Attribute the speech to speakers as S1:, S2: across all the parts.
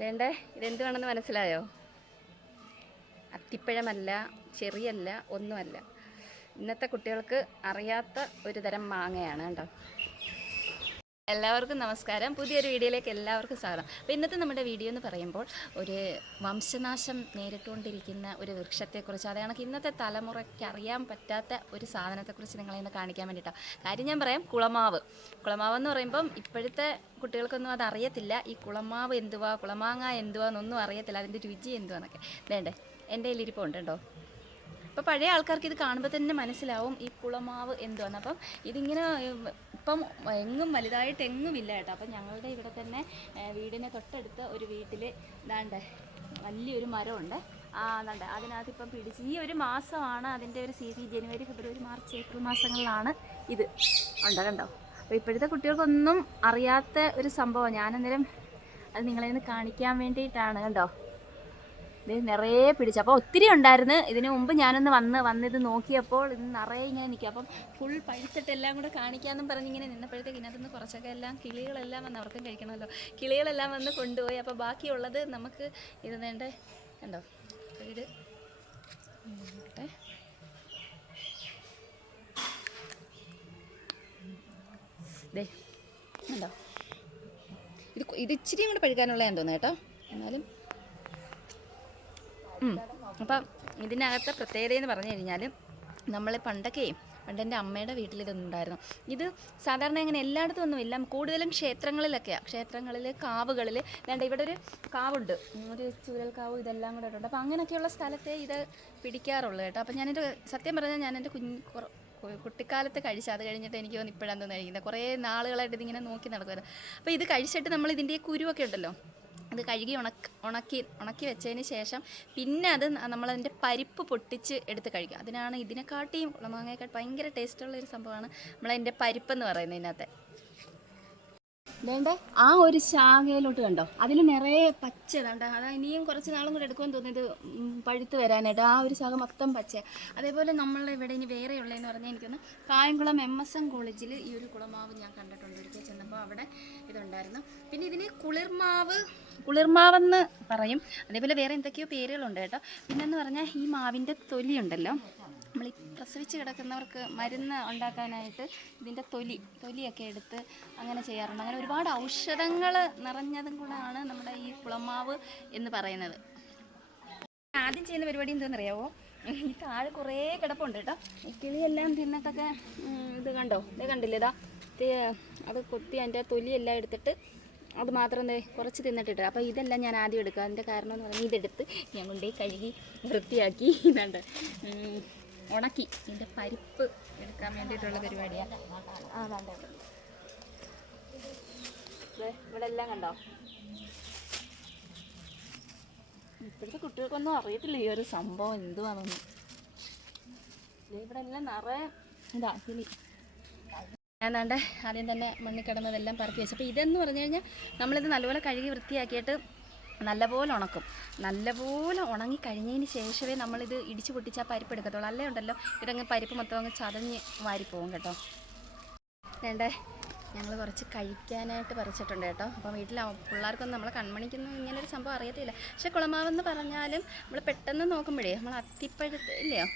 S1: വേണ്ടേ? ഇതെന്തുവാണെന്ന് മനസ്സിലായോ? അത്തിപ്പഴമല്ല ചെറിയല്ല ഒന്നുമല്ല. ഇന്നത്തെ കുട്ടികൾക്ക് അറിയാത്ത ഒരു തരം മാങ്ങയാണ് കേട്ടോ. എല്ലാവർക്കും നമസ്കാരം. പുതിയൊരു വീഡിയോയിലേക്ക് എല്ലാവർക്കും സ്വാഗതം. അപ്പോൾ ഇന്നത്തെ നമ്മുടെ വീഡിയോ എന്ന് പറയുമ്പോൾ ഒരു വംശനാശം നേരിട്ടുകൊണ്ടിരിക്കുന്ന ഒരു വൃക്ഷത്തെക്കുറിച്ച് അത് കണക്ക് ഇന്നത്തെ തലമുറയ്ക്ക് അറിയാൻ പറ്റാത്ത ഒരു സാധനത്തെക്കുറിച്ച് നിങ്ങളെ ഇന്ന് കാണിക്കാൻ വേണ്ടിയിട്ടാണ് കാര്യം ഞാൻ പറയാം കുളമാവ്. കുളമാവ് എന്ന് പറയുമ്പം ഇപ്പോഴത്തെ കുട്ടികൾക്കൊന്നും അത് അറിയത്തില്ല. ഈ കുളമാവ് എന്തുവാ കുളമാങ്ങ എന്തുവാ എന്നൊന്നും അറിയത്തില്ല. അതിന്റെ രുചി എന്തുവാന്നൊക്കെ. വേണ്ടേ എന്റെ കയ്യിലിരിപ്പുണ്ട് കേട്ടോ അപ്പോൾ പഴയ ആൾക്കാർക്ക് ഇത് കാണുമ്പോൾ തന്നെ മനസ്സിലാവും ഈ കുളമാവ് എന്തുവാന്ന്. അപ്പം ഇതിങ്ങനെ ഇപ്പം എങ്ങും വലുതായിട്ട് എങ്ങും ഇല്ല കേട്ടോ. അപ്പം ഞങ്ങളുടെ ഇവിടെ തന്നെ വീടിനെ തൊട്ടടുത്ത ഒരു വീട്ടിൽ ഇതാണ്ട് വലിയൊരു മരമുണ്ട്. ആ അതുണ്ട് അതിനകത്ത് ഇപ്പം പിടിച്ച് ഈ ഒരു മാസമാണ് അതിന്റെ ഒരു സീസൺ ജനുവരി ഫെബ്രുവരി മാർച്ച് ഏപ്രിൽ മാസങ്ങളിലാണ് ഇത്. ഉണ്ട് കണ്ടോ? അപ്പോൾ ഇപ്പോഴത്തെ കുട്ടികൾക്കൊന്നും അറിയാത്ത ഒരു സംഭവം ഞാനന്നേരം അത് നിങ്ങളെ കാണിക്കാൻ വേണ്ടിയിട്ടാണ് കണ്ടോ? ഇത് നിറയെ പിടിച്ചു. അപ്പോൾ ഒത്തിരി ഉണ്ടായിരുന്നു. ഇതിന് മുമ്പ് ഞാനൊന്ന് വന്ന് വന്നിത് നോക്കിയപ്പോൾ ഇത് നിറയെ ഇങ്ങനെ നിൽക്കും. അപ്പം ഫുൾ പഴുത്തിട്ട് എല്ലാം കൂടെ കാണിക്കാമെന്നും പറഞ്ഞ് ഇങ്ങനെ നിന്നപ്പോഴത്തേക്ക് ഇതിനകത്തുനിന്ന് കുറച്ചൊക്കെ എല്ലാം കിളികളെല്ലാം വന്ന് അവർക്കും കഴിക്കണമല്ലോ. കിളികളെല്ലാം വന്ന് കൊണ്ടുപോയി. അപ്പോൾ ബാക്കിയുള്ളത് നമുക്ക് ഇത് വേണ്ട? അപ്പോൾ ഇത് ദേ ഇത് ഇത് ഇച്ചിരിയും കൂടെ പഴുക്കാനുള്ളതാന്ന് തോന്നുന്നു കേട്ടോ. എന്നാലും. അപ്പം ഇതിനകത്തെ പ്രത്യേകത എന്ന് പറഞ്ഞു കഴിഞ്ഞാൽ നമ്മൾ പണ്ടൊക്കെ പണ്ട് എന്റെ അമ്മയുടെ വീട്ടിൽ ഇതൊന്നുണ്ടായിരുന്നു. ഇത് സാധാരണ അങ്ങനെ എല്ലായിടത്തും ഒന്നും ഇല്ല. കൂടുതലും ക്ഷേത്രങ്ങളിലൊക്കെയാണ് ക്ഷേത്രങ്ങളിൽ കാവുകളിൽ രണ്ട് ഇവിടെ ഒരു കാവുണ്ട്. ഒരു ചൂരൽ കാവ് ഇതെല്ലാം കൂടെ ഉണ്ട് അപ്പോൾ അങ്ങനെയൊക്കെയുള്ള സ്ഥലത്തെ ഇത് പിടിക്കാറുള്ളൂ കേട്ടോ. അപ്പോൾ ഞാനെന്റെ സത്യം പറഞ്ഞാൽ ഞാൻ എന്റെ കുഞ്ഞ് കുട്ടിക്കാലത്ത് കഴിച്ച് അത് കഴിഞ്ഞിട്ട് എനിക്ക് തോന്നുന്നു ഇപ്പോഴാണ് തോന്നുന്നു കഴിക്കുന്നത്. കുറേ നാളുകളായിട്ട് ഇതിങ്ങനെ നോക്കി നടക്കുമായിരുന്നു അപ്പോൾ ഇത് കഴിച്ചിട്ട് നമ്മൾ ഇതിന്റെ കുരുവൊക്കെ ഉണ്ടല്ലോ? അത് കഴുകി ഉണക്ക് ഉണക്കി ഉണക്കി വെച്ചതിന് ശേഷം പിന്നെ അത് നമ്മളതിന്റെ പരിപ്പ് പൊട്ടിച്ച് എടുത്ത് കഴിക്കും അതിനാണ് ഇതിനെക്കാട്ടിയും കുളമാങ്ങയെക്കാട്ട് ഭയങ്കര ടേസ്റ്റുള്ള ഒരു സംഭവമാണ് നമ്മളതിന്റെ പരിപ്പെന്ന് പറയുന്നത് ഇതിനകത്തെ. വേണ്ട? ആ ഒരു ശാഖയിലോട്ട് കണ്ടോ? അതിൽ നിറയെ പച്ച കണ്ട? അതാ ഇനിയും കുറച്ച് നാളും കൂടെ എടുക്കുമെന്ന് തോന്നിയത് പഴുത്ത് വരാനായിട്ട് ആ ഒരു ശാഖ മൊത്തം പച്ച. അതേപോലെ നമ്മളുടെ ഇവിടെ ഇനി വേറെ ഉള്ളതെന്ന് പറഞ്ഞാൽ എനിക്കൊന്ന് കായംകുളം എം എസ് എം കോളേജിൽ ഈ ഒരു കുളമാവ് ഞാൻ കണ്ടിട്ടുണ്ട്. ഒരിക്കൽ ചെന്നപ്പോൾ അവിടെ ഇതുണ്ടായിരുന്നു. പിന്നെ ഇതിന് കുളിർമാവ് കുളിർമാവെന്ന് പറയും. അതേപോലെ വേറെ എന്തൊക്കെയോ പേരുകളുണ്ട് കേട്ടോ. പിന്നെന്ന് പറഞ്ഞാൽ ഈ മാവിന്റെ തൊലി ഉണ്ടല്ലോ. നമ്മൾ ഈ പ്രസവിച്ച് കിടക്കുന്നവർക്ക് മരുന്ന് ഉണ്ടാക്കാനായിട്ട് ഇതിന്റെ തൊലി തൊലിയൊക്കെ എടുത്ത് അങ്ങനെ ചെയ്യാറുണ്ട്. അങ്ങനെ ഒരുപാട് ഔഷധങ്ങൾ നിറഞ്ഞതും കൂടെയാണ് നമ്മുടെ ഈ കുളമാവ് എന്ന് പറയുന്നത്. ആദ്യം ചെയ്യുന്ന പരിപാടി എന്താണെന്നറിയാവോ? ഈ താഴെ കുറേ കിടപ്പുണ്ട് കേട്ടോ. ഈ കിളിയെല്ലാം തിന്നിട്ടൊക്കെ ഇത് കണ്ടോ? ഇത് കണ്ടില്ലേ? ഇതാ അത് കൊത്തി അതിന്റെ തൊലിയെല്ലാം എടുത്തിട്ട് അത് മാത്രം ദേ കുറച്ച് തിന്നിട്ടിട്ട്. അപ്പോൾ ഇതെല്ലാം ഞാൻ ആദ്യം എടുക്കുക അതിന്റെ കാരണം എന്ന് പറഞ്ഞാൽ ഇതെടുത്ത് ഞാൻ കൊണ്ടുപോയി കഴുകി വൃത്തിയാക്കി. ഇതുണ്ട് ഉണക്കി ഇതിന്റെ പരിപ്പ് എടുക്കാൻ വേണ്ടിയിട്ടുള്ള പരിപാടിയാണ്. ഇവിടെ എല്ലാം കണ്ടോ? ഇപ്പോഴത്തെ കുട്ടികൾക്കൊന്നും അറിയത്തില്ല ഈ ഒരു സംഭവം എന്തുവാണെന്ന്. ഇവിടെ എല്ലാം നിറയെ ഇതാ ഞാൻ ദാണ്ടെ ആദ്യം തന്നെ മണ്ണിൽ കിടന്നതെല്ലാം പറക്കി വെച്ചു. അപ്പോൾ ഇതെന്ന് പറഞ്ഞു കഴിഞ്ഞാൽ നമ്മളിത് നല്ലപോലെ കഴുകി വൃത്തിയാക്കിയിട്ട് നല്ലപോലെ ഉണക്കും. നല്ലപോലെ ഉണങ്ങി കഴിഞ്ഞതിന് ശേഷമേ നമ്മളിത് ഇടിച്ച് പൊട്ടിച്ചാൽ പരിപ്പ് എടുക്കത്തുള്ളൂ. അല്ലേ ഉണ്ടല്ലോ? ഇതങ്ങ് പരിപ്പ് മൊത്തം അങ്ങ് ചതഞ്ഞ് വാരിപ്പോവും കേട്ടോ. വേണ്ടേ? ഞങ്ങൾ കുറച്ച് കഴിക്കാനായിട്ട് പറിച്ചിട്ടുണ്ട് കേട്ടോ. അപ്പോൾ വീട്ടിൽ പിള്ളേർക്കൊന്നും നമ്മളെ കൺമണിക്കൊന്നും ഇങ്ങനെ ഒരു സംഭവം അറിയത്തില്ല. പക്ഷെ കുളമാവെന്ന് പറഞ്ഞാലും നമ്മൾ പെട്ടെന്ന് നോക്കുമ്പോഴേ നമ്മൾ അത്തിപ്പഴത്ത് ഇല്ലയോ?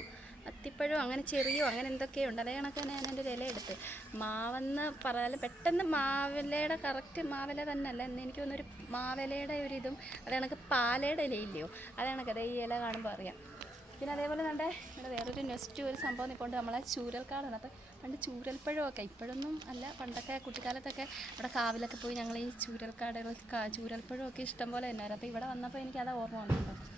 S1: അത്തിപ്പഴം അങ്ങനെ ചെറിയോ അങ്ങനെ എന്തൊക്കെയോ ഉണ്ട്. അതേ കണക്ക് തന്നെ ഞാൻ എന്റെ ഒരു ഇല എടുത്ത്. മാവെന്ന് പറഞ്ഞാൽ പെട്ടെന്ന് മാവിലയുടെ കറക്റ്റ് മാവില തന്നെ അല്ല എന്ന് എനിക്ക് തോന്നുന്നൊരു മാവിലയുടെ ഒരു ഇതും അതേ കണക്ക് പാലയുടെ ഇലയില്ലയോ. അതേ കണക്ക് അതേ ഈ ഇല കാണുമ്പോൾ അറിയാം. പിന്നെ അതേപോലെ നമ്മുടെ ഇവിടെ വേറൊരു നെക്സ്റ്റ് ഒരു സംഭവം നിൽപ്പുണ്ട് നമ്മളെ ചൂരൽക്കാടാണ്. അപ്പോൾ പണ്ട് ചൂരൽപ്പഴമൊക്കെ ഇപ്പോഴൊന്നും അല്ല. പണ്ടൊക്കെ കുട്ടിക്കാലത്തൊക്കെ ഇവിടെ കാവിലൊക്കെ പോയി ഞങ്ങൾ ഈ ചൂരൽക്കാടുകൾ ചൂരൽപ്പഴമൊക്കെ ഇഷ്ടം പോലെ തന്നെയായിരുന്നു അപ്പോൾ ഇവിടെ വന്നപ്പോൾ എനിക്കത് ഓർമ്മ വന്നിട്ടുണ്ട്.